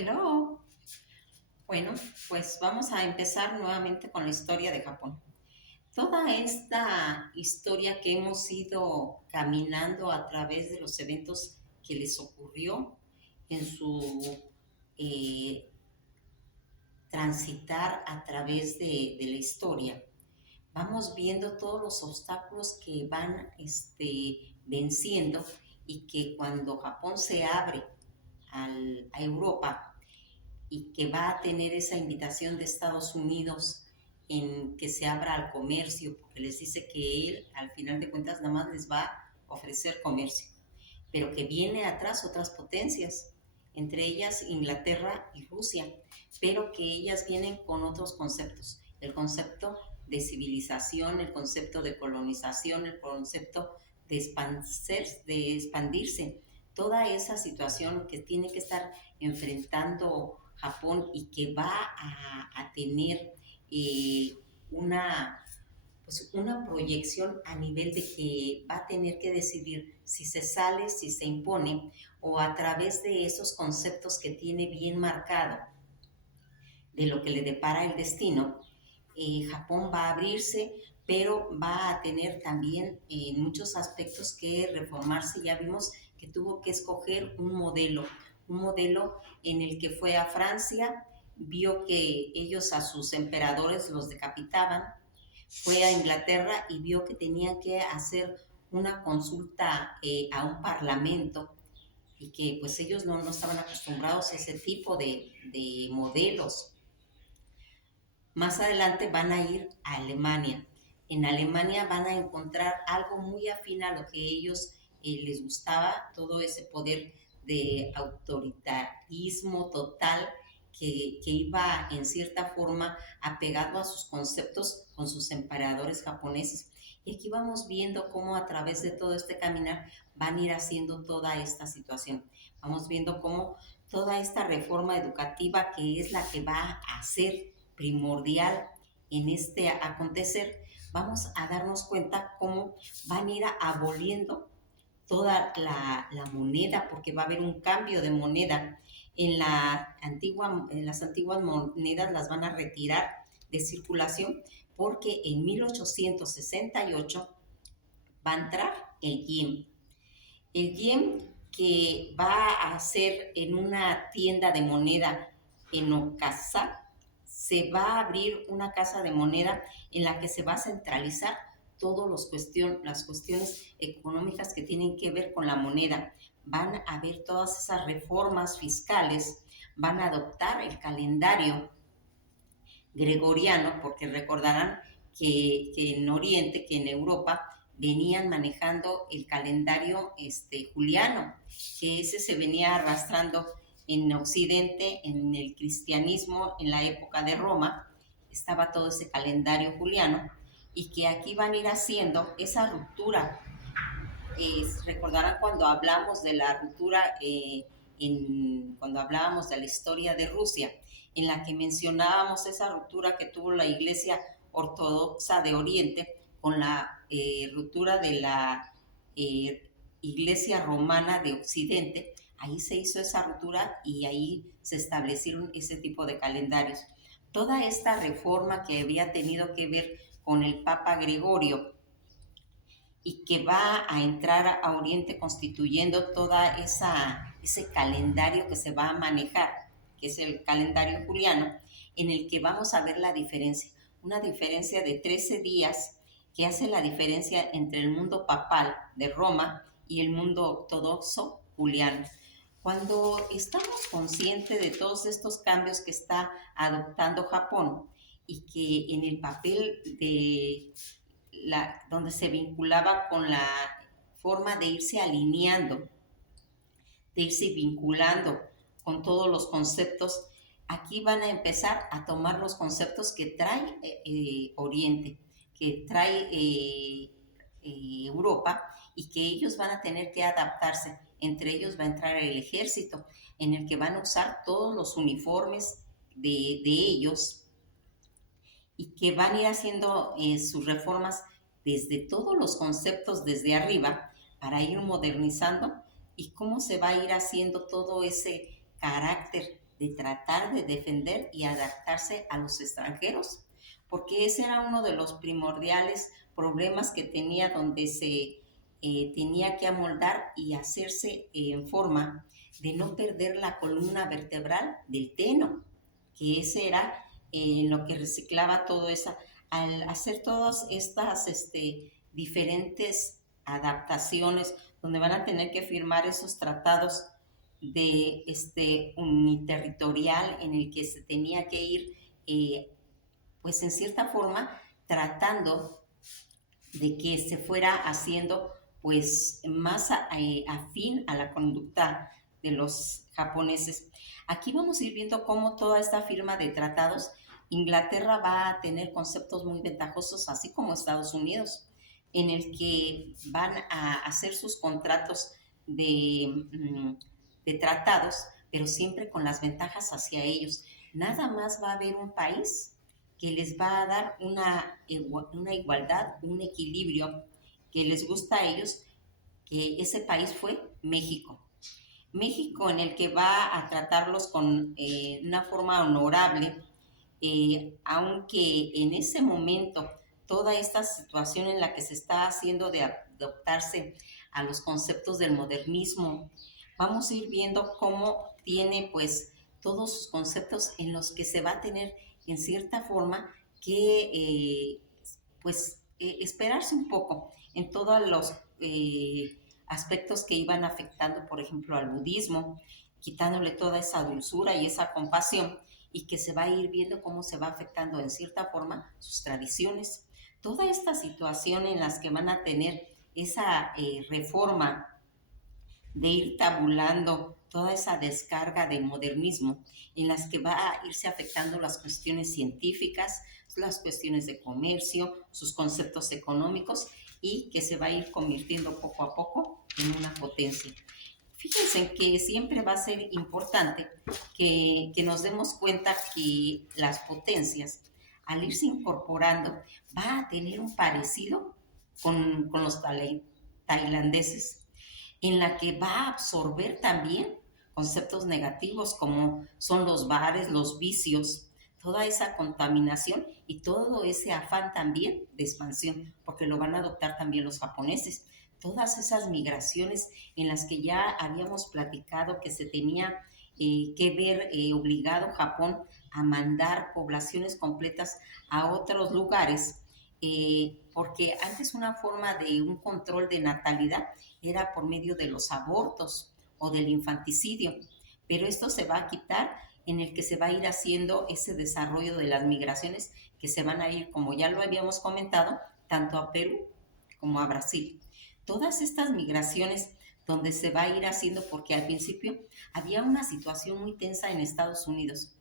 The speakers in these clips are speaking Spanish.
Hello. Bueno, pues vamos a empezar nuevamente con la historia de Japón. Toda esta historia que hemos ido caminando a través de los eventos que les ocurrió en su eh, transitar a través de la historia, vamos viendo todos los obstáculos que van venciendo y que cuando Japón se abre a Europa, y que va a tener esa invitación de Estados Unidos en que se abra al comercio, porque les dice que él, al final de cuentas, nada más les va a ofrecer comercio, pero que viene atrás otras potencias, entre ellas Inglaterra y Rusia, pero que ellas vienen con otros conceptos, el concepto de civilización, el concepto de colonización, el concepto de expandirse, toda esa situación que tiene que estar enfrentando Japón y que va a tener eh, una, pues una proyección a nivel de que va a tener que decidir si se sale, si se impone, o a través de esos conceptos que tiene bien marcado de lo que le depara el destino, Japón va a abrirse, pero va a tener también muchos aspectos que reformarse. Ya vimos que tuvo que escoger un modelo en el que fue a Francia, vio que ellos a sus emperadores los decapitaban, fue a Inglaterra y vio que tenían que hacer una consulta a un parlamento y que pues ellos no estaban acostumbrados a ese tipo de modelos. Más adelante van a ir a Alemania. En Alemania van a encontrar algo muy afín a lo que ellos les gustaba, todo ese poder de autoritarismo total que iba en cierta forma apegado a sus conceptos con sus emperadores japoneses. Y aquí vamos viendo cómo a través de todo este caminar van a ir haciendo toda esta situación. Vamos viendo cómo toda esta reforma educativa que es la que va a hacer primordial en este acontecer, vamos a darnos cuenta cómo van a ir aboliendo toda la moneda, porque va a haber un cambio de moneda. En las antiguas monedas las van a retirar de circulación porque en 1868 va a entrar el yen. El yen que va a ser en una tienda de moneda en Okazaki, se va a abrir una casa de moneda en la que se va a centralizar todas las cuestiones económicas que tienen que ver con la moneda. Van a haber todas esas reformas fiscales, van a adoptar el calendario gregoriano, porque recordarán que en Oriente, que en Europa, venían manejando el calendario juliano, que ese se venía arrastrando en Occidente, en el cristianismo, en la época de Roma, estaba todo ese calendario juliano, y que aquí van a ir haciendo esa ruptura. Recordarán cuando hablamos de la ruptura, cuando hablábamos de la historia de Rusia, en la que mencionábamos esa ruptura que tuvo la Iglesia Ortodoxa de Oriente con la ruptura de la Iglesia Romana de Occidente. Ahí se hizo esa ruptura y ahí se establecieron ese tipo de calendarios. Toda esta reforma que había tenido que ver con el Papa Gregorio y que va a entrar a Oriente constituyendo toda ese calendario que se va a manejar, que es el calendario juliano, en el que vamos a ver la diferencia, una diferencia de 13 días que hace la diferencia entre el mundo papal de Roma y el mundo ortodoxo juliano. Cuando estamos conscientes de todos estos cambios que está adoptando Japón y que en el papel donde se vinculaba con la forma de irse alineando, de irse vinculando con todos los conceptos, aquí van a empezar a tomar los conceptos que trae Oriente, que trae Europa, y que ellos van a tener que adaptarse. Entre ellos va a entrar el ejército, en el que van a usar todos los uniformes de ellos, y que van a ir haciendo sus reformas desde todos los conceptos desde arriba para ir modernizando, y cómo se va a ir haciendo todo ese carácter de tratar de defender y adaptarse a los extranjeros, porque ese era uno de los primordiales problemas que tenía, donde se tenía que amoldar y hacerse en forma de no perder la columna vertebral del teno, que ese era lo que reciclaba todo eso. Al hacer todas estas diferentes adaptaciones, donde van a tener que firmar esos tratados de uniterritorial, en el que se tenía que ir, pues en cierta forma, tratando de que se fuera haciendo pues más afín a la conducta de los japoneses. Aquí vamos a ir viendo cómo toda esta firma de tratados, Inglaterra va a tener conceptos muy ventajosos, así como Estados Unidos, en el que van a hacer sus contratos de tratados, pero siempre con las ventajas hacia ellos. Nada más va a haber un país que les va a dar una igualdad, un equilibrio que les gusta a ellos, que ese país fue México. México, en el que va a tratarlos con una forma honorable, aunque en ese momento toda esta situación en la que se está haciendo de adoptarse a los conceptos del modernismo, vamos a ir viendo cómo tiene pues todos sus conceptos en los que se va a tener en cierta forma que esperarse un poco en todos los aspectos que iban afectando, por ejemplo, al budismo, quitándole toda esa dulzura y esa compasión, y que se va a ir viendo cómo se va afectando en cierta forma sus tradiciones. Toda esta situación en las que van a tener esa reforma de ir tabulando toda esa descarga de modernismo, en las que va a irse afectando las cuestiones científicas, las cuestiones de comercio, sus conceptos económicos, y que se va a ir convirtiendo poco a poco en una potencia. Fíjense que siempre va a ser importante que nos demos cuenta que las potencias, al irse incorporando, va a tener un parecido con los tailandeses, en la que va a absorber también conceptos negativos como son los bares, los vicios, toda esa contaminación y todo ese afán también de expansión, porque lo van a adoptar también los japoneses. Todas esas migraciones en las que ya habíamos platicado que se tenía que ver obligado Japón a mandar poblaciones completas a otros lugares, porque antes una forma de un control de natalidad era por medio de los abortos o del infanticidio, pero esto se va a quitar, en el que se va a ir haciendo ese desarrollo de las migraciones que se van a ir, como ya lo habíamos comentado, tanto a Perú como a Brasil. Todas estas migraciones donde se va a ir haciendo, porque al principio había una situación muy tensa en Estados Unidos.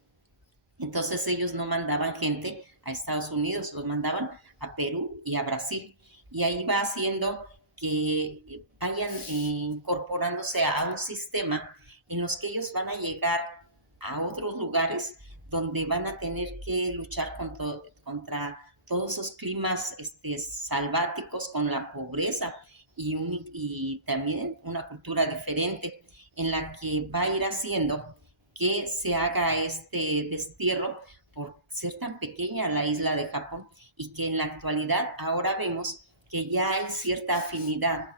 Entonces ellos no mandaban gente a Estados Unidos, los mandaban a Perú y a Brasil. Y ahí va haciendo que vayan incorporándose a un sistema en los que ellos van a llegar a otros lugares donde van a tener que luchar contra todos esos climas salváticos, con la pobreza y también una cultura diferente, en la que va a ir haciendo que se haga este destierro por ser tan pequeña la isla de Japón, y que en la actualidad ahora vemos que ya hay cierta afinidad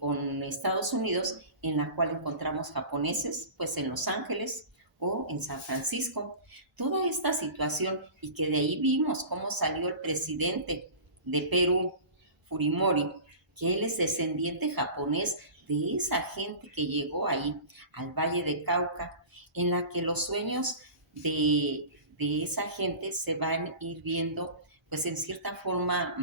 con Estados Unidos, en la cual encontramos japoneses pues en Los Ángeles o en San Francisco. Toda esta situación, y que de ahí vimos cómo salió el presidente de Perú, Fujimori, que él es descendiente japonés de esa gente que llegó ahí al Valle de Cauca, en la que los sueños de esa gente se van a ir viendo pues en cierta forma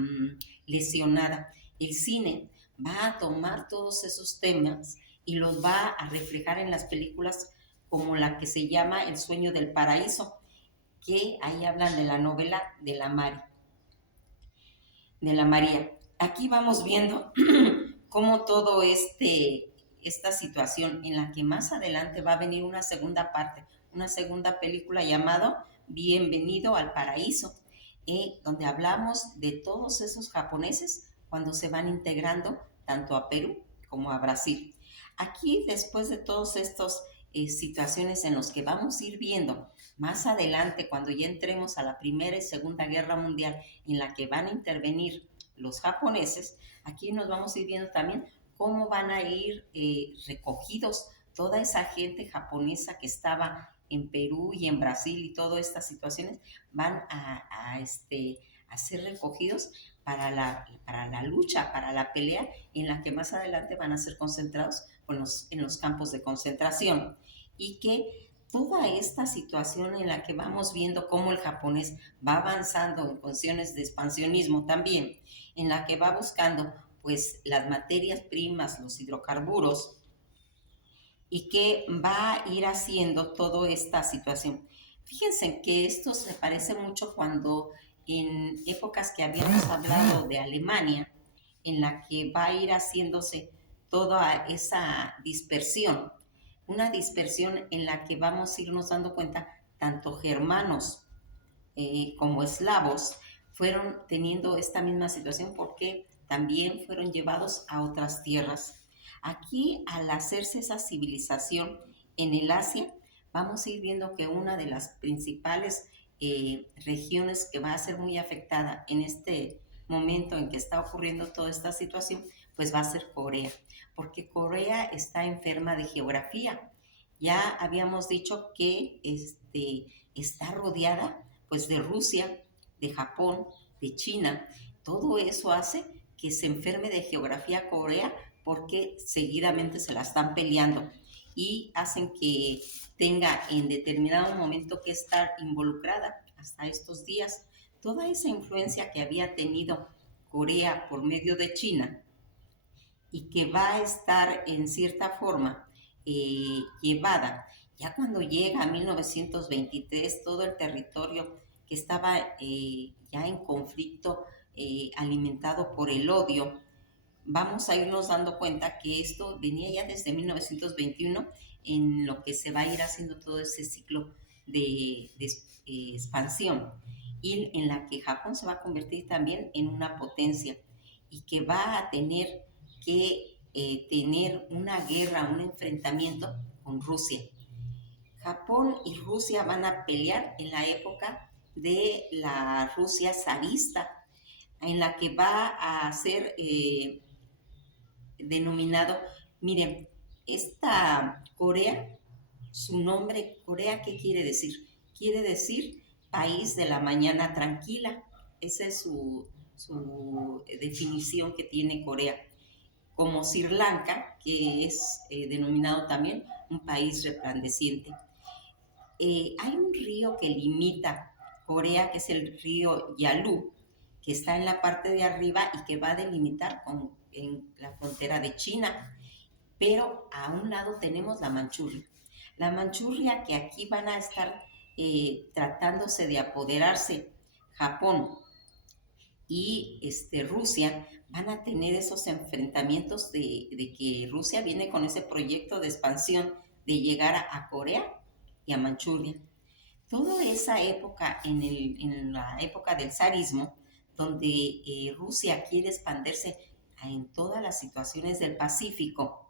lesionada. El cine va a tomar todos esos temas y los va a reflejar en las películas, como la que se llama El sueño del paraíso, que ahí hablan de la novela de la María. Aquí vamos viendo cómo todo esta situación, en la que más adelante va a venir una segunda parte, una segunda película llamada Bienvenido al Paraíso, donde hablamos de todos esos japoneses cuando se van integrando tanto a Perú como a Brasil. Aquí, después de todos estos situaciones en las que vamos a ir viendo más adelante, cuando ya entremos a la Primera y Segunda Guerra Mundial, en la que van a intervenir los japoneses. Aquí nos vamos a ir viendo también cómo van a ir recogidos toda esa gente japonesa que estaba en Perú y en Brasil, y todas estas situaciones van a ser recogidos para la lucha, para la pelea, en la que más adelante van a ser concentrados en los campos de concentración. Y que toda esta situación en la que vamos viendo cómo el japonés va avanzando en cuestiones de expansionismo también, en la que va buscando pues las materias primas, los hidrocarburos, y que va a ir haciendo toda esta situación. Fíjense que esto se parece mucho cuando en épocas que habíamos hablado de Alemania, en la que va a ir haciéndose toda esa dispersión, una dispersión en la que vamos a irnos dando cuenta, tanto germanos como eslavos fueron teniendo esta misma situación porque también fueron llevados a otras tierras. Aquí, al hacerse esa civilización en el Asia, vamos a ir viendo que una de las principales regiones que va a ser muy afectada en este momento en que está ocurriendo toda esta situación, pues va a ser Corea, porque Corea está enferma de geografía. Ya habíamos dicho que está rodeada pues de Rusia, de Japón, de China. Todo eso hace que se enferme de geografía Corea, porque seguidamente se la están peleando y hacen que tenga en determinado momento que estar involucrada hasta estos días. Toda esa influencia que había tenido Corea por medio de China, y que va a estar en cierta forma llevada. Ya cuando llega a 1923, todo el territorio que estaba ya en conflicto, alimentado por el odio, vamos a irnos dando cuenta que esto venía ya desde 1921, en lo que se va a ir haciendo todo ese ciclo de expansión, y en la que Japón se va a convertir también en una potencia, y que va a tener que tener una guerra, un enfrentamiento con Rusia. Japón y Rusia van a pelear en la época de la Rusia zarista, en la que va a ser denominado, miren, esta Corea, su nombre Corea, ¿qué quiere decir? Quiere decir país de la mañana tranquila. Esa es su definición que tiene Corea. Como Sri Lanka, que es denominado también un país resplandeciente. Hay un río que limita Corea, que es el río Yalu, que está en la parte de arriba y que va a delimitar en la frontera de China. Pero a un lado tenemos la Manchuria. La Manchuria, que aquí van a estar tratándose de apoderarse Japón y Rusia, van a tener esos enfrentamientos de que Rusia viene con ese proyecto de expansión de llegar a Corea y a Manchuria. Toda esa época, en la época del zarismo, donde Rusia quiere expandirse en todas las situaciones del Pacífico,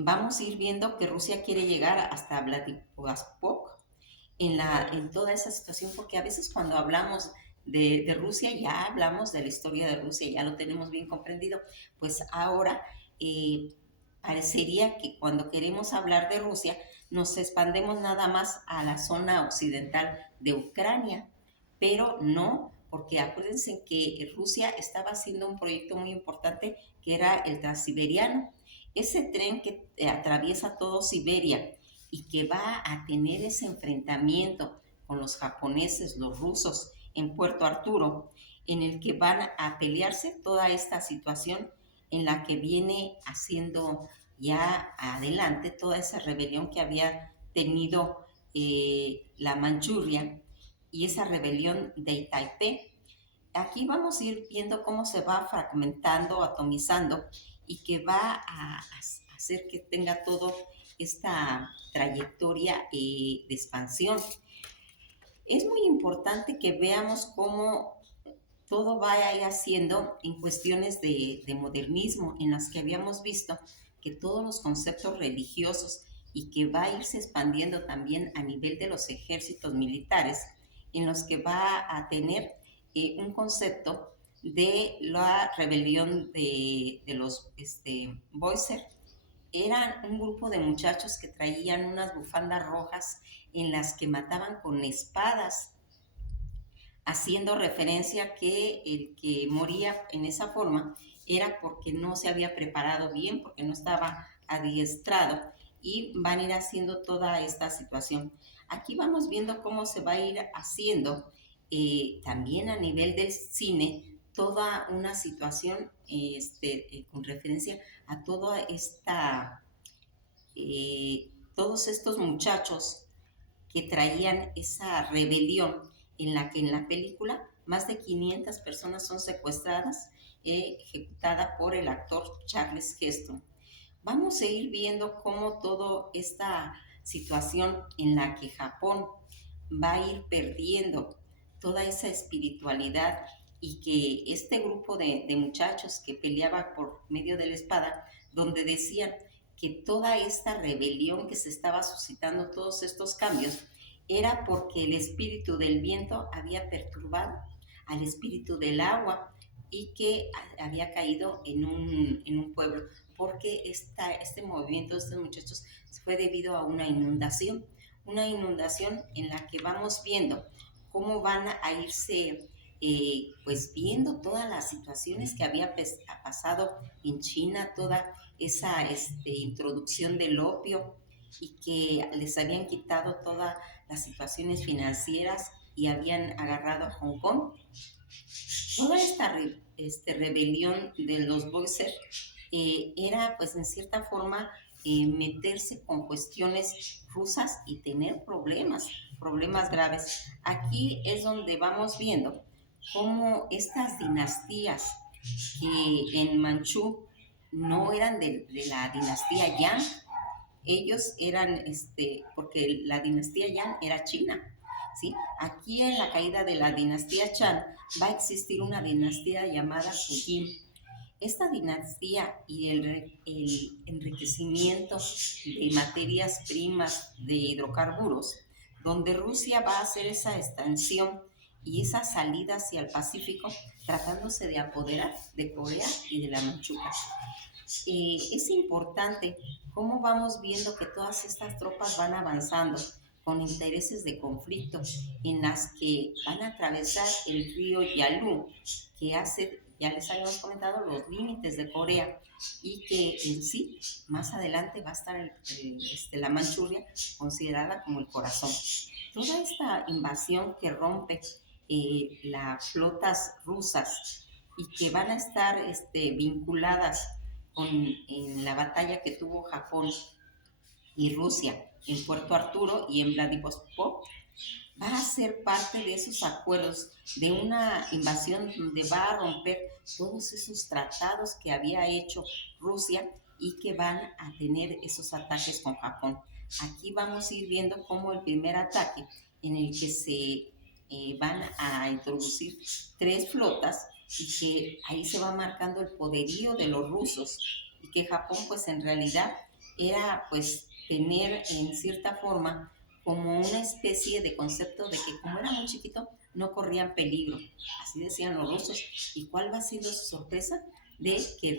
vamos a ir viendo que Rusia quiere llegar hasta Vladivostok en toda esa situación, porque a veces cuando hablamos de Rusia, ya hablamos de la historia de Rusia, ya lo tenemos bien comprendido. Pues ahora parecería que cuando queremos hablar de Rusia, nos expandemos nada más a la zona occidental de Ucrania, pero no, porque acuérdense que Rusia estaba haciendo un proyecto muy importante, que era el Transiberiano, ese tren que atraviesa todo Siberia y que va a tener ese enfrentamiento con los japoneses, los rusos, en Puerto Arturo, en el que van a pelearse toda esta situación, en la que viene haciendo ya adelante toda esa rebelión que había tenido la Manchuria, y esa rebelión de Taipei. Aquí vamos a ir viendo cómo se va fragmentando, atomizando, y que va a hacer que tenga toda esta trayectoria de expansión. Es muy importante que veamos cómo todo va a ir haciendo en cuestiones de modernismo, en las que habíamos visto que todos los conceptos religiosos y que va a irse expandiendo también a nivel de los ejércitos militares, en los que va a tener un concepto de la rebelión de los Boiser. Eran un grupo de muchachos que traían unas bufandas rojas en las que mataban con espadas, haciendo referencia que el que moría en esa forma era porque no se había preparado bien, porque no estaba adiestrado, y van a ir haciendo toda esta situación. Aquí vamos viendo cómo se va a ir haciendo también a nivel del cine toda una situación con referencia a toda esta, todos estos muchachos que traían esa rebelión en la que en la película más de 500 personas son secuestradas, ejecutada por el actor Charles Heston. Vamos a ir viendo cómo toda esta situación en la que Japón va a ir perdiendo toda esa espiritualidad y que este grupo de muchachos que peleaba por medio de la espada, donde decían que toda esta rebelión que se estaba suscitando, todos estos cambios, era porque el espíritu del viento había perturbado al espíritu del agua y que había caído en un pueblo, porque este movimiento de estos muchachos fue debido a una inundación en la que vamos viendo cómo van a irse pues viendo todas las situaciones que había pasado en China, toda esa introducción del opio y que les habían quitado todas las situaciones financieras y habían agarrado a Hong Kong. Toda esta rebelión de los Boxer era pues en cierta forma meterse con cuestiones rusas y tener problemas graves. Aquí es donde vamos viendo cómo estas dinastías que en Manchú no eran de la dinastía Yang, ellos eran, porque la dinastía Yang era China, ¿sí? Aquí en la caída de la dinastía Chan va a existir una dinastía llamada Fujin. Esta dinastía y el enriquecimiento de materias primas de hidrocarburos, donde Rusia va a hacer esa extensión y esa salida hacia el Pacífico, tratándose de apoderar de Corea y de la Manchuca. Es importante cómo vamos viendo que todas estas tropas van avanzando con intereses de conflicto en las que van a atravesar el río Yalu, que hace, ya les habíamos comentado, los límites de Corea y que en sí más adelante va a estar la Manchuria considerada como el corazón. Toda esta invasión que rompe las flotas rusas y que van a estar vinculadas en la batalla que tuvo Japón y Rusia en Puerto Arturo y en Vladivostok, va a ser parte de esos acuerdos de una invasión donde va a romper todos esos tratados que había hecho Rusia y que van a tener esos ataques con Japón. Aquí vamos a ir viendo cómo el primer ataque en el que se van a introducir 3 flotas y que ahí se va marcando el poderío de los rusos y que Japón pues en realidad era pues tener en cierta forma como una especie de concepto de que como era muy chiquito no corrían peligro, así decían los rusos. ¿Y cuál va siendo su sorpresa? De que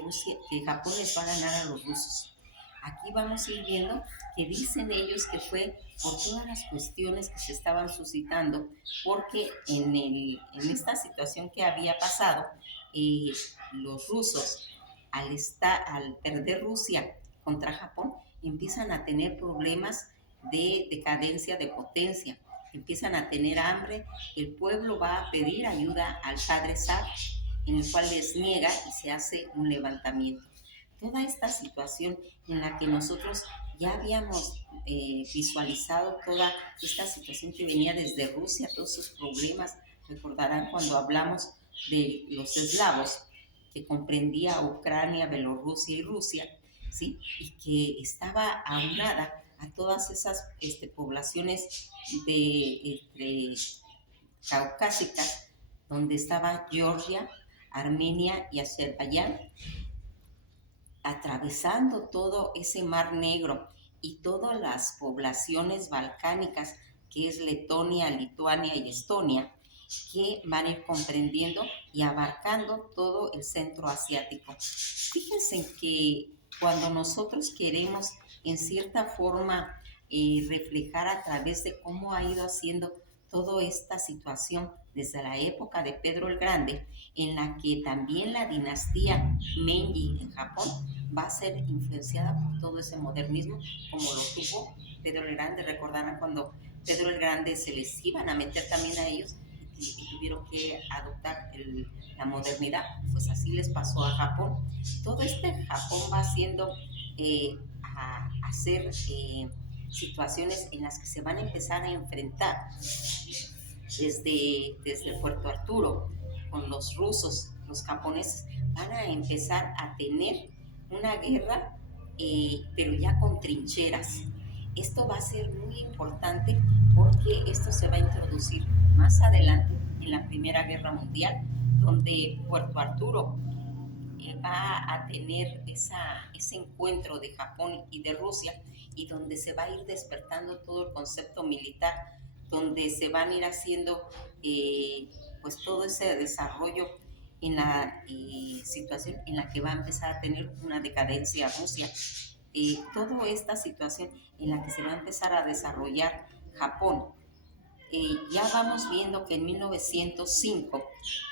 Japón les va a ganar a los rusos. Aquí vamos a ir viendo que dicen ellos que fue por todas las cuestiones que se estaban suscitando, porque en esta situación que había pasado, los rusos, al perder Rusia contra Japón, empiezan a tener problemas de decadencia de potencia, empiezan a tener hambre, el pueblo va a pedir ayuda al padre Zar, en el cual les niega y se hace un levantamiento. Toda esta situación en la que nosotros ya habíamos visualizado toda esta situación que venía desde Rusia, todos esos problemas, recordarán cuando hablamos de los eslavos, que comprendía Ucrania, Bielorrusia y Rusia, ¿sí? Y que estaba aunada a todas esas poblaciones caucásicas, donde estaba Georgia, Armenia y Azerbaiyán. atravesando todo ese mar Negro y todas las poblaciones balcánicas, que es Letonia, Lituania y Estonia, que van a ir comprendiendo y abarcando todo el centro asiático. Fíjense que cuando nosotros queremos en cierta forma reflejar a través de cómo ha ido haciendo toda esta situación desde la época de Pedro el Grande, en la que también la dinastía Meiji en Japón va a ser influenciada por todo ese modernismo, como lo tuvo Pedro el Grande. Recordarán cuando Pedro el Grande se les iban a meter también a ellos y tuvieron que adoptar la modernidad, pues así les pasó a Japón. Todo este Japón va haciendo a hacer situaciones en las que se van a empezar a enfrentar desde Puerto Arturo con los rusos, los japoneses, van a empezar a tener una guerra, pero ya con trincheras. Esto va a ser muy importante porque esto se va a introducir más adelante en la Primera Guerra Mundial, donde Puerto Arturo va a tener ese encuentro de Japón y de Rusia, y donde se va a ir despertando todo el concepto militar, donde se van a ir haciendo pues todo ese desarrollo en la situación en la que va a empezar a tener una decadencia Rusia. Toda esta situación en la que se va a empezar a desarrollar Japón. Ya vamos viendo que en 1905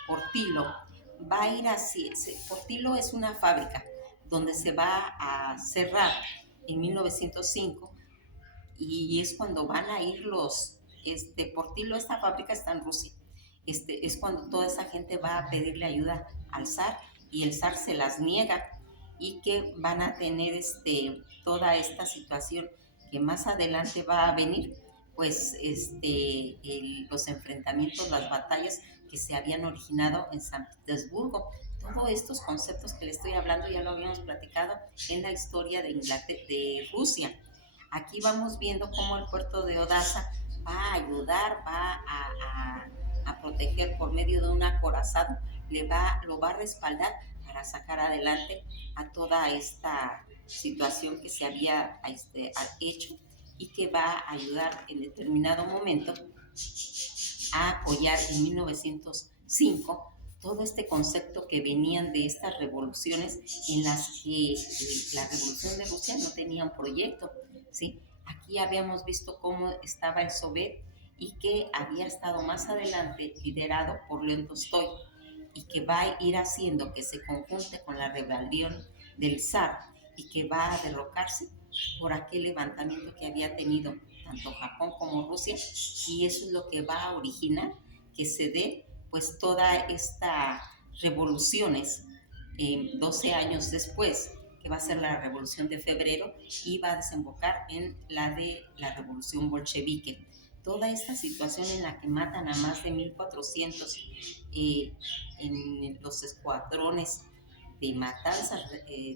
Portillo va a ir así. Portillo es una fábrica donde se va a cerrar en 1905, y es cuando van a ir Portillo, esta fábrica está en Rusia. Es cuando toda esa gente va a pedirle ayuda al zar y el zar se las niega, y que van a tener toda esta situación que más adelante va a venir, pues los enfrentamientos, las batallas que se habían originado en San Petersburgo. Todos estos conceptos que le estoy hablando ya lo habíamos platicado en la historia de Rusia. Aquí vamos viendo cómo el puerto de Odasa va a ayudar, a proteger por medio de un acorazado, lo va a respaldar para sacar adelante a toda esta situación que se había hecho, y que va a ayudar en determinado momento a apoyar en 1905 todo este concepto que venían de estas revoluciones en las que la revolución de Rusia no tenía un proyecto, ¿sí? Aquí habíamos visto cómo estaba el Soviet, y que había estado más adelante liderado por León Tolstoy, y que va a ir haciendo que se conjunte con la rebelión del zar, y que va a derrocarse por aquel levantamiento que había tenido tanto Japón como Rusia, y eso es lo que va a originar que se dé pues toda esta revoluciones 12 años después, que va a ser la Revolución de Febrero, y va a desembocar en la de la Revolución Bolchevique. Toda esta situación en la que matan a más de 1,400 en los escuadrones de matanzas,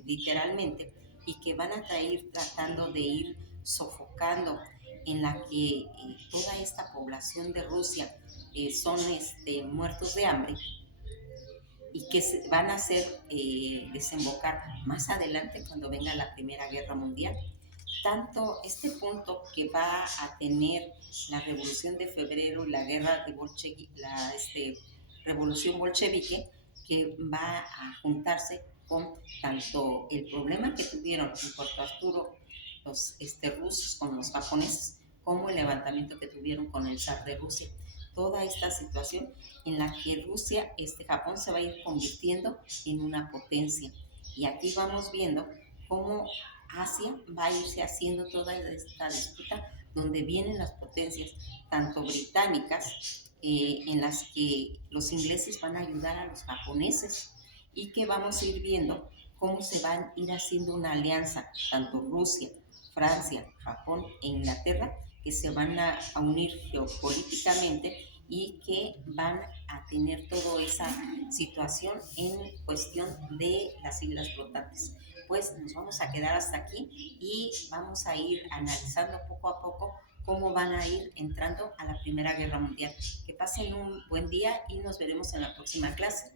literalmente, y que van a ir tratando de ir sofocando, en la que toda esta población de Rusia son muertos de hambre, y que van a hacer desembocar más adelante cuando venga la Primera Guerra Mundial. Tanto este punto que va a tener la Revolución de Febrero y la guerra de Revolución Bolchevique, que va a juntarse con tanto el problema que tuvieron en Puerto Arturo los rusos con los japoneses, como el levantamiento que tuvieron con el zar de Rusia. Toda esta situación en la que Japón se va a ir convirtiendo en una potencia. Y aquí vamos viendo cómo Asia va a irse haciendo toda esta disputa, donde vienen las potencias, tanto británicas, en las que los ingleses van a ayudar a los japoneses, y que vamos a ir viendo cómo se van a ir haciendo una alianza, tanto Rusia, Francia, Japón e Inglaterra, que se van a unir geopolíticamente, y que van a tener toda esa situación en cuestión de las islas flotantes. Pues nos vamos a quedar hasta aquí, y vamos a ir analizando poco a poco cómo van a ir entrando a la Primera Guerra Mundial. Que pasen un buen día y nos veremos en la próxima clase.